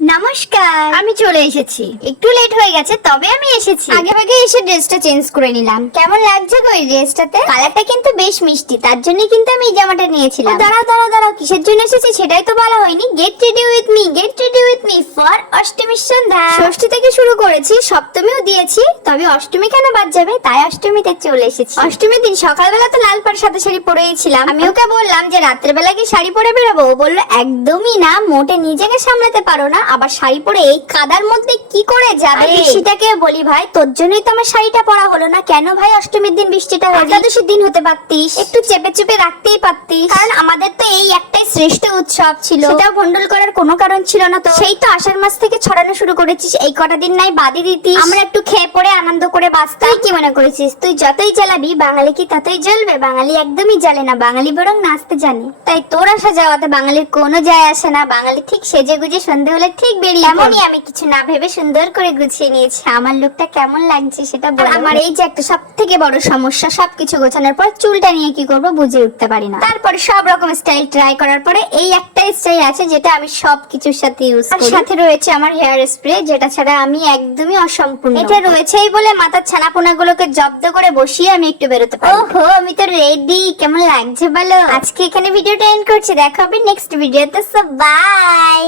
নমস্কার, আমি চলে এসেছি। একটু লেট হয়ে গেছে, তবে আমি এসেছি। আগে এসে ড্রেসটা চেঞ্জ করে নিলাম। কেমন লাগছে গো এই ড্রেসটাতে? কালারটা কিন্তু বেশ মিষ্টি, তার জন্যই কিন্তু আমি এই জামাটা নিয়েছিলাম। দাঁড়াও, কিসের জন্য এসেছি সেটাই তো বলা হয়নি। Get ready with me for অষ্টমীর সন্ধ্যা। ষষ্ঠী থেকে শুরু করেছি, সপ্তমীও দিয়েছি, তবে অষ্টমী কেন বাদ যাবে, তাই অষ্টমীতে চলে এসেছি। অষ্টমীর দিন সকালবেলা তো লাল পাড় সাদা শাড়ি পরেছিলাম। আমি ওকে বললাম যে রাত্রের বেলা কি শাড়ি পরে বেরোবো? ও বললো একদমই না, মোটে নিজেকে সামলাতে পারো না, আবার শাড়ি পরে এই কাদার মধ্যে কি করে যাবে? সেটাকে বলি ভাই, তোর জন্যই তো আমার শাড়িটা পরা হলো না। কেন ভাই অষ্টমীর দিন বৃষ্টিটা হলো? একাদশীর দিন হতে পারতিস, একটু চেপে রাখতেই পারতিস, কারণ আমাদের তো এই একটাই শ্রেষ্ঠ উৎসব ছিল, সেটাও ভন্ডল করার কোনো কারণ ছিল না। তো সেই তো আষাঢ় মাস থেকে ছড়ানো শুরু করেছিস, এই কটা দিন নাই বাদই দিতিস, আমরা একটু খেয়ে পড়ে আনন্দ করে বাঁচতাম। তুই কি মনে করেছিস তুই যতই জ্বালাবি বাঙালি কি ততই জ্বলবে? বাঙালি একদমই জ্বলে না, বাঙালি বরং নাচতে জানে। তাই তোর আসা যাওয়াতে বাঙালির কোনো যায় আসে না। বাঙালি ঠিক সেজে গুজে সন্ধে হলে ঠিক বেরিয়ে এমনই আমি কিছু না ভেবে সুন্দর করে গুছিয়ে নিয়েছি। আমার লুকটা কেমন লাগছে সেটা বল। আমার এই যে একটা সব থেকে বড় সমস্যা, সবকিছু গোছানোর পর চুলটা নিয়ে কি করব বুঝে উঠতে পারি না। তারপরে সব রকম স্টাইল ট্রাই করার পরে এই একটাই স্টাইল আছে যেটা আমি সব কিছুর সাথে ইউজ করি। সাথে রয়েছে আমার হেয়ার স্প্রে, যেটা ছাড়া আমি একদমই অসম্পূর্ণ। এটা রয়েছেই বলে মাথার ছানাপোনা গুলোকে জব্দ করে বসিয়ে আমি একটু বেরোতে পারি। ওহো, আমি তো রেডি। কেমন লাগছে বলো? আজকে এখানে ভিডিওটা এন্ড করছি, দেখা হবে নেক্সট ভিডিওতে। So by.